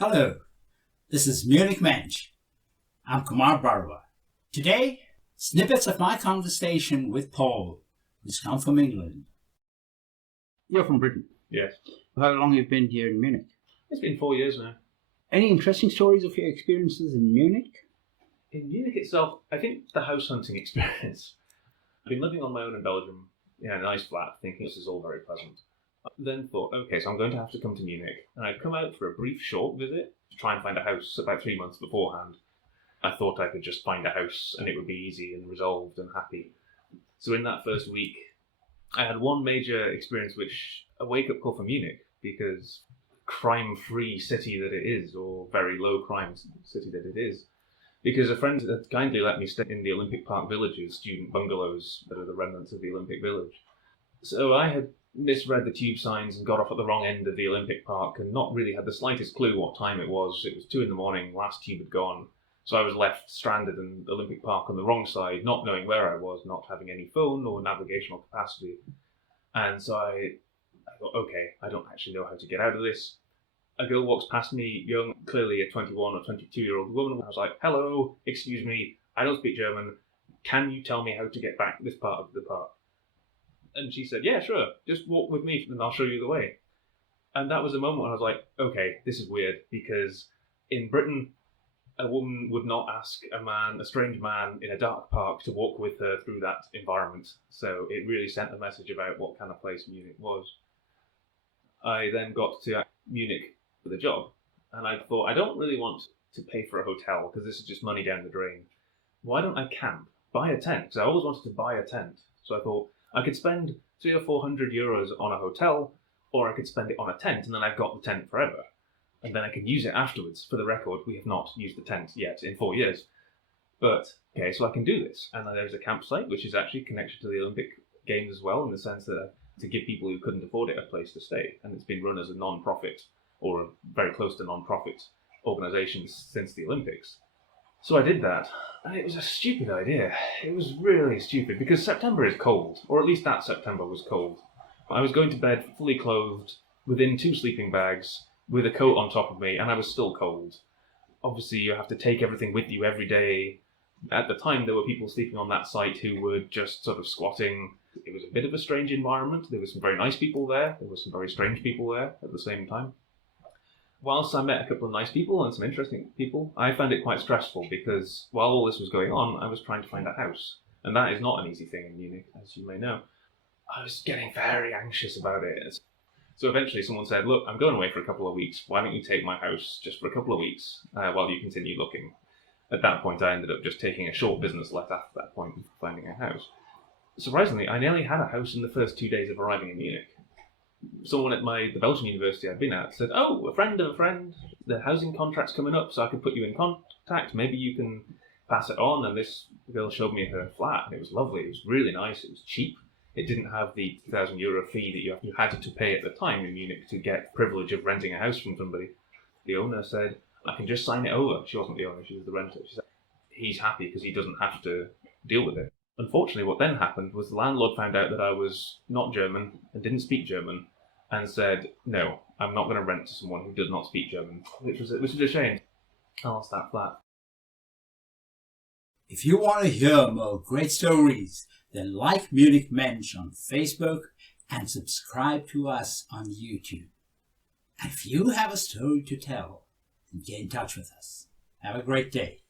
Hello, this is Munich Mensch. I'm Kumar Barwa. Today, snippets of my conversation with Paul, who's come from England. You're from Britain. Yes. How long have you been here in Munich? It's been 4 years now. Any interesting stories of your experiences in Munich? In Munich itself, I think the house hunting experience. I've been living on my own in Belgium, in a nice flat, thinking this is all very pleasant. I then thought, okay, so I'm going to have to come to Munich. And I'd come out for a brief, short visit to try and find a house about 3 months beforehand. I thought I could just find a house and it would be easy and resolved and happy. So in that first week, I had one major experience, which a wake-up call for Munich, because crime-free city that it is, or very low-crime city that it is. Because a friend had kindly let me stay in the Olympic Park villages, student bungalows that are the remnants of the Olympic Village. So I had misread the tube signs and got off at the wrong end of the Olympic Park and not really had the slightest clue what time it was. It was 2 a.m, last tube had gone. So I was left stranded in Olympic Park on the wrong side, not knowing where I was, not having any phone or navigational capacity. And so I thought, okay, I don't actually know how to get out of this. A girl walks past me, young, clearly a 21 or 22-year-old woman. I was like, hello, excuse me, I don't speak German. Can you tell me how to get back this part of the park? And she said, yeah, sure, just walk with me and I'll show you the way. And that was a moment when I was like, okay, this is weird, because in Britain, a woman would not ask a strange man in a dark park to walk with her through that environment. So it really sent a message about what kind of place Munich was. I then got to Munich for the job, and I thought, I don't really want to pay for a hotel because this is just money down the drain. Why don't I camp? Buy a tent, because I always wanted to buy a tent. So I thought I could spend 300 or 400 euros on a hotel, or I could spend it on a tent, and then I've got the tent forever. And then I can use it afterwards. For the record, we have not used the tent yet in 4 years. But, okay, so I can do this. And there's a campsite, which is actually connected to the Olympic Games as well, in the sense that to give people who couldn't afford it a place to stay. And it's been run as a non-profit, or a very close to non-profit organisation since the Olympics. So I did that, and it was a stupid idea. It was really stupid, because September is cold, or at least that September was cold. I was going to bed fully clothed, within 2 sleeping bags, with a coat on top of me, and I was still cold. Obviously, you have to take everything with you every day. At the time, there were people sleeping on that site who were just sort of squatting. It was a bit of a strange environment. There were some very nice people there. There were some very strange people there at the same time. Whilst I met a couple of nice people and some interesting people, I found it quite stressful, because while all this was going on, I was trying to find a house. And that is not an easy thing in Munich, as you may know. I was getting very anxious about it. So eventually someone said, look, I'm going away for a couple of weeks. Why don't you take my house just for a couple of weeks while you continue looking? At that point, I ended up just taking a short business let after that point and finding a house. Surprisingly, I nearly had a house in the first 2 days of arriving in Munich. Someone at the Belgian university I'd been at said, oh, a friend of a friend, the housing contract's coming up, so I could put you in contact. Maybe you can pass it on. And this girl showed me her flat, and it was lovely. It was really nice. It was cheap. It didn't have the €2,000 fee that you had to pay at the time in Munich to get privilege of renting a house from somebody. The owner said, I can just sign it over. She wasn't the owner, she was the renter. She said, he's happy because he doesn't have to deal with it. Unfortunately, what then happened was the landlord found out that I was not German and didn't speak German, and said, no, I'm not going to rent to someone who does not speak German, which was a shame. I lost that flat. If you want to hear more great stories, then like Munich Mensch on Facebook and subscribe to us on YouTube. And if you have a story to tell, then get in touch with us. Have a great day.